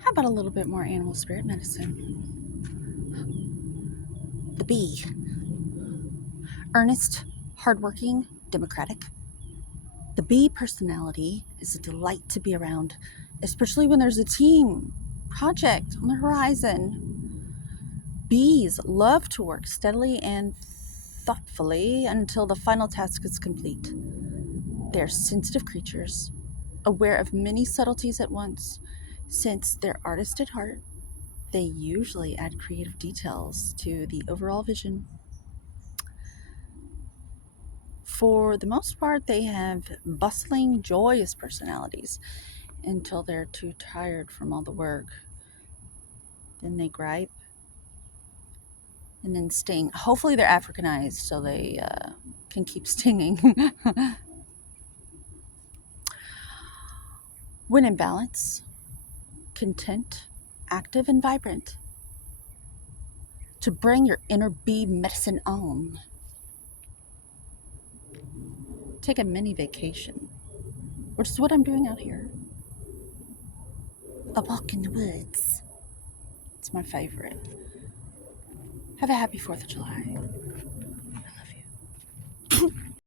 How about a little bit more animal spirit medicine? The bee. Earnest, hardworking, democratic. The bee personality is a delight to be around, especially when there's a team project on the horizon. Bees love to work steadily and thoughtfully until the final task is complete. They are sensitive creatures, aware of many subtleties at once. Since they're artists at heart, they usually add creative details to the overall vision. For the most part, they have bustling, joyous personalities until they're too tired from all the work. Then they gripe and then sting. Hopefully, they're Africanized so they can keep stinging. When in balance, content, active, and vibrant, to bring your inner bee medicine on. Take a mini vacation, which is what I'm doing out here. A walk in the woods. It's my favorite. Have a happy 4th of July.